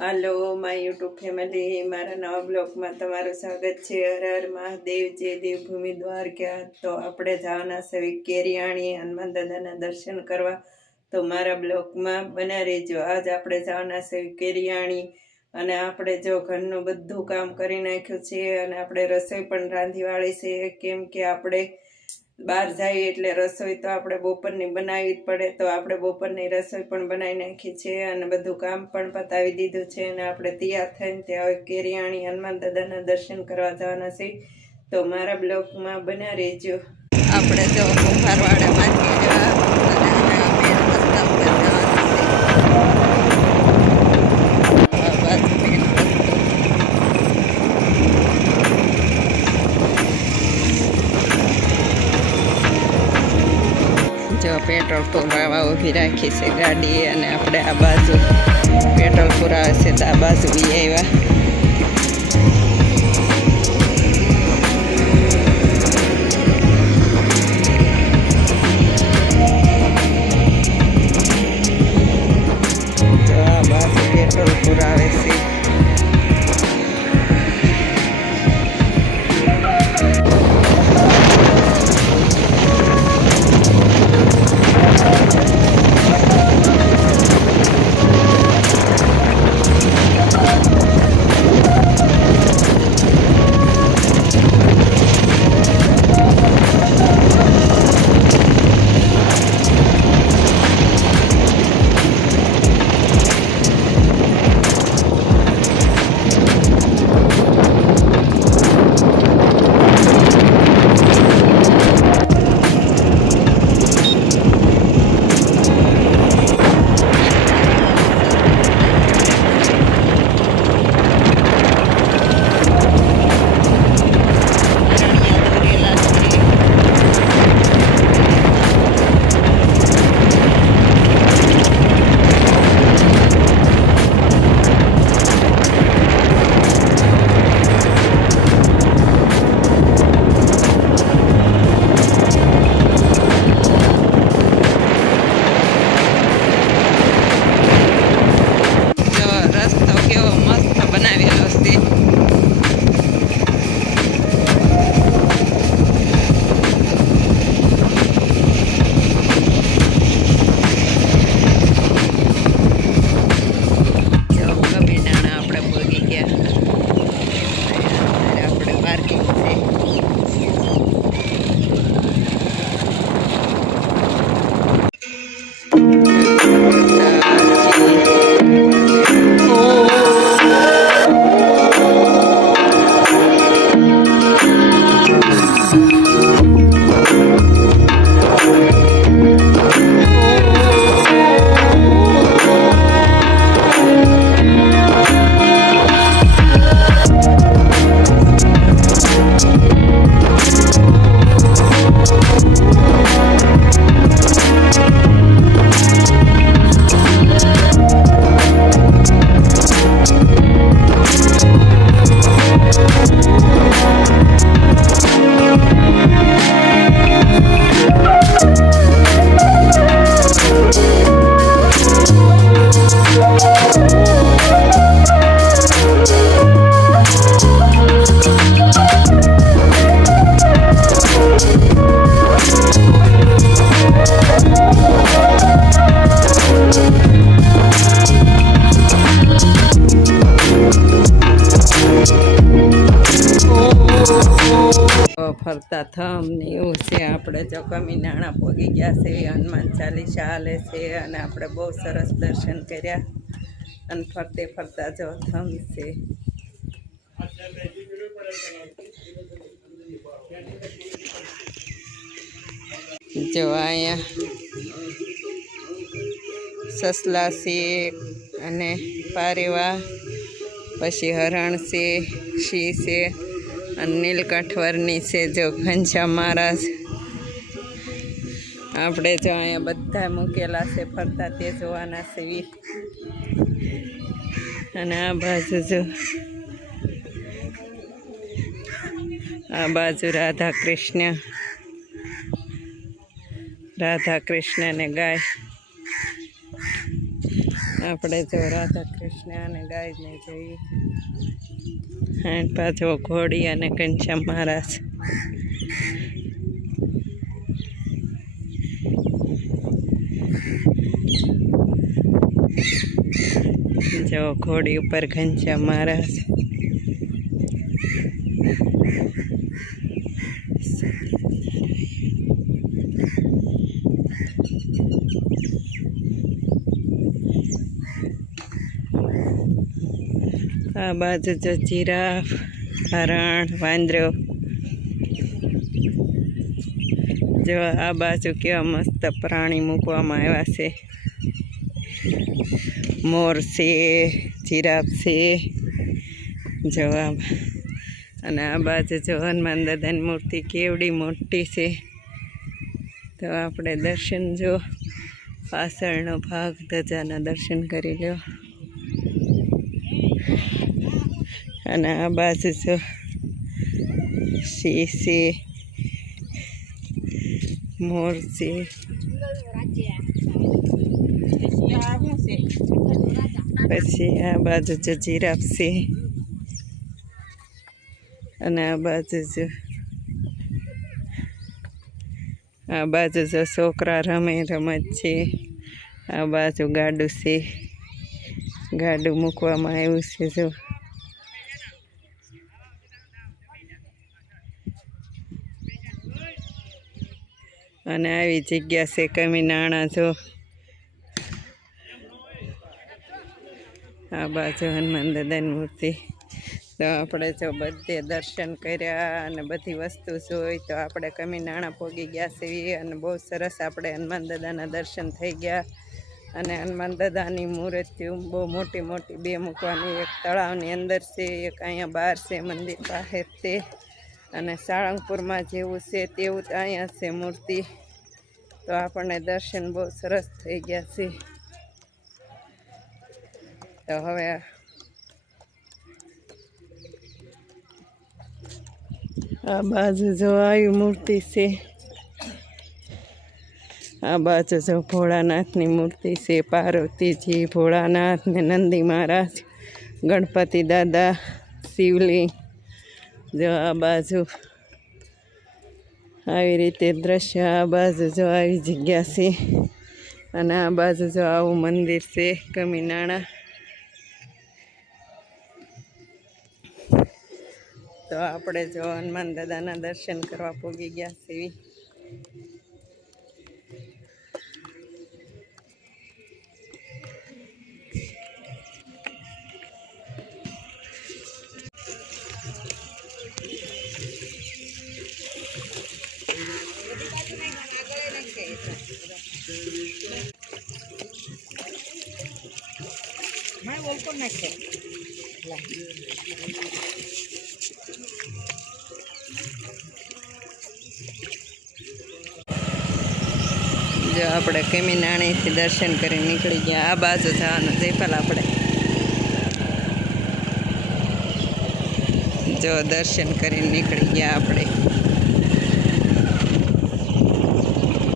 Hello my YouTube family, મારા નવા બ્લોગમાં તમારું સ્વાગત છે। હર હર મહાદેવ, જય દેવભૂમિ દ્વારકા। તો આપણે જવાના છે કેરિયાણી હનુમાન દાદાના દર્શન કરવા। તો મારા બ્લોગમાં બના રહેજો। આજ આપણે જવાના છે કેરિયાણી અને આપણે જો ઘરનું બધું કામ કરી નાખ્યું છે અને આપણે રસોઈ પણ રાંધીવાળી છે, કેમ કે આપણે બહાર જઈએ એટલે રસોઈ તો આપણે બપોરની બનાવવી જ પડે। તો આપણે બપોરની રસોઈ પણ બનાવી નાખી છે અને બધું કામ પણ પતાવી દીધું છે અને આપણે તૈયાર થઈને ત્યાં કેરિયાણી હનુમાન દાદાના દર્શન કરવા જવાના છે। તો મારા બ્લોગમાં બના રહેજો। આપણે જો કુંભારવાડામાંથી જો પેટ્રોલ પુરાવા ઊભી રાખી છે ગાડી અને આપણે આ બાજુ પેટ્રોલ પુરાવે છે તો આ બાજુ બી આવ્યા। જો આ બાજુ પેટ્રોલ પુરાવે છે। ફરતા થમ ને એવું છે। આપણે જો કમીનાણા પહોંચી ગયા છે, હનુમાન ચાલીસા હાલે છે અને આપણે બહુ સરસ દર્શન કર્યા અને ફરતે ફરતા જો થમ છે। જો અહીંયા સસલા છે અને પારેવા, પછી હરણ છે, સિંહ છે અને નીલકંઠવરની છે જો ઘનશ્યામ મહારાજ। આપણે જો અહીંયા બધા મૂકેલા છે ફરતા તે જોવાના છે। અને આ બાજુ જો આ બાજુ રાધા કૃષ્ણ ને ગાય। આપણે જો રાધા કૃષ્ણ અને ગાયને જોઈએ. અને પાછો ઘોડી અને ઘનશ્યામ મહારાજ. જો ઘોડી ઉપર ઘનશ્યામ મહારાજ. આ બાજુ જો જીરાફ, હરણ, વાંદરો. જો આ બાજુ કેવા મસ્ત પ્રાણી મૂકવામાં આવ્યા છે. મોર છે, જીરાફ છે. જો અને આ બાજુ જો હનુમાન દાદાની મૂર્તિ કેવડી મોટી છે. તો આપણે દર્શન જો પાછળનો ભાગ ધજાના દર્શન કરી લો. અને આ બાજુ જો સિંહ છે, મોર છે. પછી આ બાજુ જો જીરાફ છે. અને આ બાજુ જો છોકરા રમત છે. આ બાજુ ગાડું છે, ગાડું મૂકવામાં આવ્યું છે. જો અને આવી જગ્યા છે કમીનાણા. જો આ બાજુ હનુમાન દાદાની મૂર્તિ. તો આપણે જો બધે દર્શન કર્યા અને બધી વસ્તુ જોઈ. તો આપણે કમીનાણા પહોંચી ગયા છીએ અને બહુ સરસ આપણે હનુમાન દાદાના દર્શન થઈ ગયા. અને હનુમાન દાદાની મૂર્તિઓ બહુ મોટી મોટી, બે મૂકવાની, એક તળાવની અંદર છે, એક અહીંયા બહાર છે મંદિર પાસે તે. અને સાળંગપુરમાં જેવું છે તેવું તો અહીંયા છે મૂર્તિ. તો આપણને દર્શન બહુ સરસ થઈ ગયા છે. તો હવે આ બાજુ જો આવી મૂર્તિ છે. આ બાજુ જો ભોળાનાથની મૂર્તિ છે. પાર્વતીજી, ભોળાનાથ ને નંદી મહારાજ, ગણપતિ દાદા, શિવલિંગ. જો આ બાજુ આવી રીતે દ્રશ્ય. આ બાજુ જો આવી જગ્યા છે. અને આ બાજુ જો આવું મંદિર છે કમીનાણા. તો આપણે જો હનુમાન દાદાના દર્શન કરવા પહોંચી ગયા છીએ. જો આપણે કમીનાણીથી દર્શન કરી નીકળી ગયા. આ બાજુ જવાનું જયપાલ. આપણે જો દર્શન કરીને નીકળી ગયા આપણે.